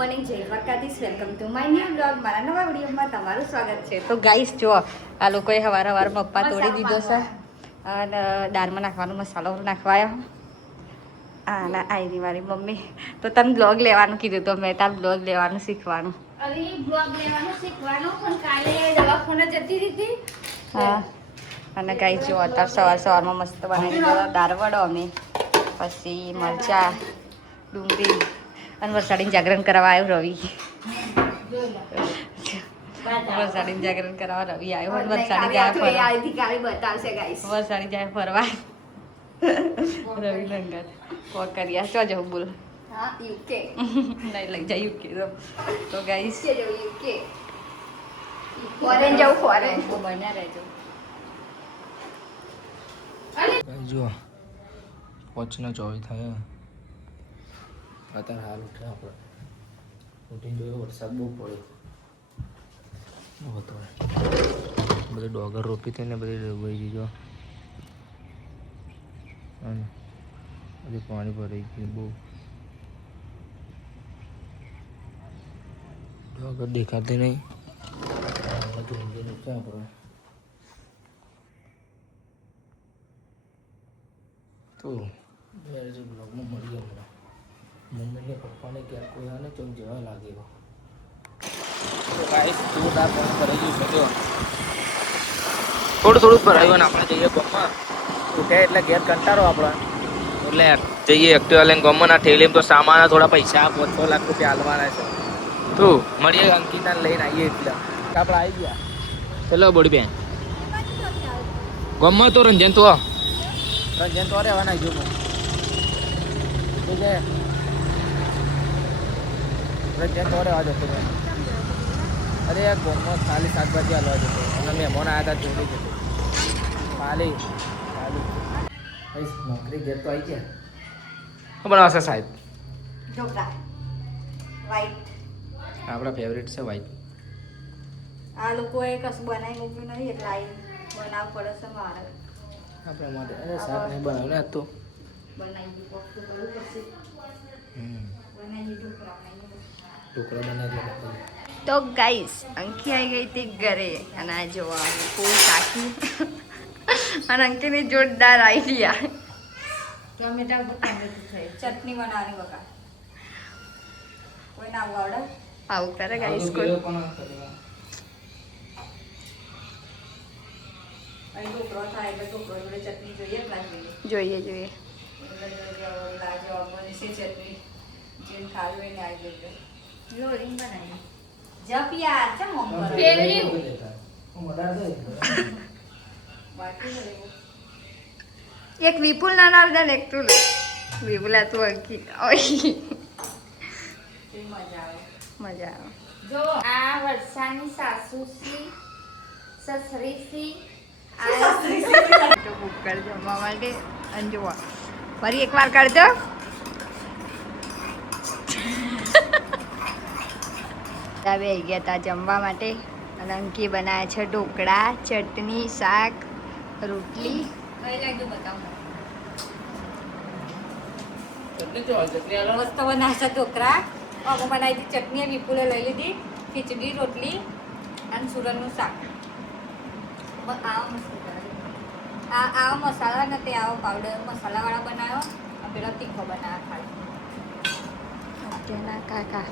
Morning જય Dwarkadhish welcome to my new blog મારા નવા વિડીયોમાં તમારું સ્વાગત છે. તો ગાઈસ જો આ લોકોએ હવારમાં પપ્પા તોડી દીધો છે અને દાળમાં નાખવાનો મસાલો નાખવાયો. ના આઈની મારી મમ્મી તો તને બ્લોગ લેવાનું કીધું તો મેં તાર બ્લોગ લેવાનું શીખવાનું. હવે બ્લોગ લેવાનું શીખવાનું પણ કાલે દવાખાને જતી હતી. હા અને ગાઈસ જો અત્યારે સવારમાં મસ્ત બનાવી દીધો દાળ વડો અમે પછી મરચા ડુંગળી અને વરસાદીને જાગરણ કરાવવા આવ્યો રવિ. વરસાદીને જાગરણ કરાવવા રવિ આવ્યો હોય વરસાદી જાય ફરવા. કાલે બતાવશે ગાઈસ. વરસાદી જાય ફરવા રવિ લંગત કોલ કર્યા ચો જવું બોલ. હા યુકે નહીં લઈ જાય યુકે તો ગાઈસ કે જવું યુકે ફોરેન જવું ફોરેન બન્યા રહેજો. જો 5:24 થયા અત્યારે હાલ ઉઠ્યા આપણે ઉઠીને જોયો વરસાદ બહુ પડ્યો હતો બધી ડોગર રોપી હતી ને બધી ડૂબાઈ ગઈ જો અને બધી પાણી ભરાઈ ગયું બહુ ડોગર દેખાતી નહીં બધું ઊંધું ક્યાં આપણે તો બ્લોગમાં મળી ગયો હમણાં મમ્મીને પપ્પાને ક્યાં કોઈ આને ચોક જવા લાગે તો ગાઈસ જોરદાર પાણી ભરાઈ ગયું છે જો થોડું ભરાયું ને આપણે જઈએ ગામમાં ઉઠે એટલે ઘેર કંટાળો આપણે એટલે જઈએ એક્ટિવા લઈને ગામમાં ના ઠેલીમાં તો સામાન થોડા પૈસા 5-6 લાખ રૂપિયા હાલવાના છે તો મળીએ અંકિતાને લઈને આવીએ એટલે આપણે આવી ગયા ચલો બોડી બેન ગામમાં તો રંજન તો રહેવાના જો ઠીક છે રંજન તો રહેવા જતો અરે ગોમમાં ખાલી શાકભાજી હાલવા જતો અને મહેમાન આવ્યા હતા જોડી જતો ખાલી નોકરી ઘેર તો આવી ગયા શું બનાવશે સાહેબ ઢોકળા વ્હાઈટ આપણા ફેવરેટ છે વ્હાઈટ આ લોકોએ કશું બનાવી મૂક્યું નહીં એટલે આવી બનાવવું પડે છે મારે આપણા માટે અરે શાક નહીં બનાવ્યું ને આજ તો બનાવી દીધું કરવું પડશે બનાવી ઢોકળા ઢોકળા બનાવી તો ગાઈસ અંકી આવી ગઈ હતી ઘરે અને આ જોવા ફૂલ સાકી અને અંકીની જોરદાર આઈડિયા ટમેટા ઉપર ટામેટું થઈ ચટણી બનાવવાની બકા કોઈ ના આવડે આવું કરે ગાઈસ કોઈ અહીં ઢોકળો થાય એટલે ઢોકળો જોડે ચટણી જોઈએ જોઈએ લાજો આપણને છે ચટણી જેને ખાવી હોય ને આવી જજો જો રીંગ બનાવી જપ યાર ચમ મોમ કરો પેલ્યું એક વિપુલ ના નામ દે એક તું વિપુલા તું અંકી ઓય મજા આવે જો આ વર્ષાની સાસુસી સસરીસી તો બુક કરજો જમવા માટે અને જોવા ફરી એકવાર કરજો બે ગયા હતા જમવા માટે અને અંકી બનાવે છે ઢોકળા ચટણી શાક રોટલી મસ્ત બનાવશે ઢોકળા અમે બનાવી હતી ચટણી વિપુલે લઈ લીધી ખીચડી રોટલી અને સુરણનું શાક આવો મસાલા નથી આવો પાવડર મસાલાવાળા બનાવ્યો પેલો તીખો બનાવ્યો ખાલી કાકા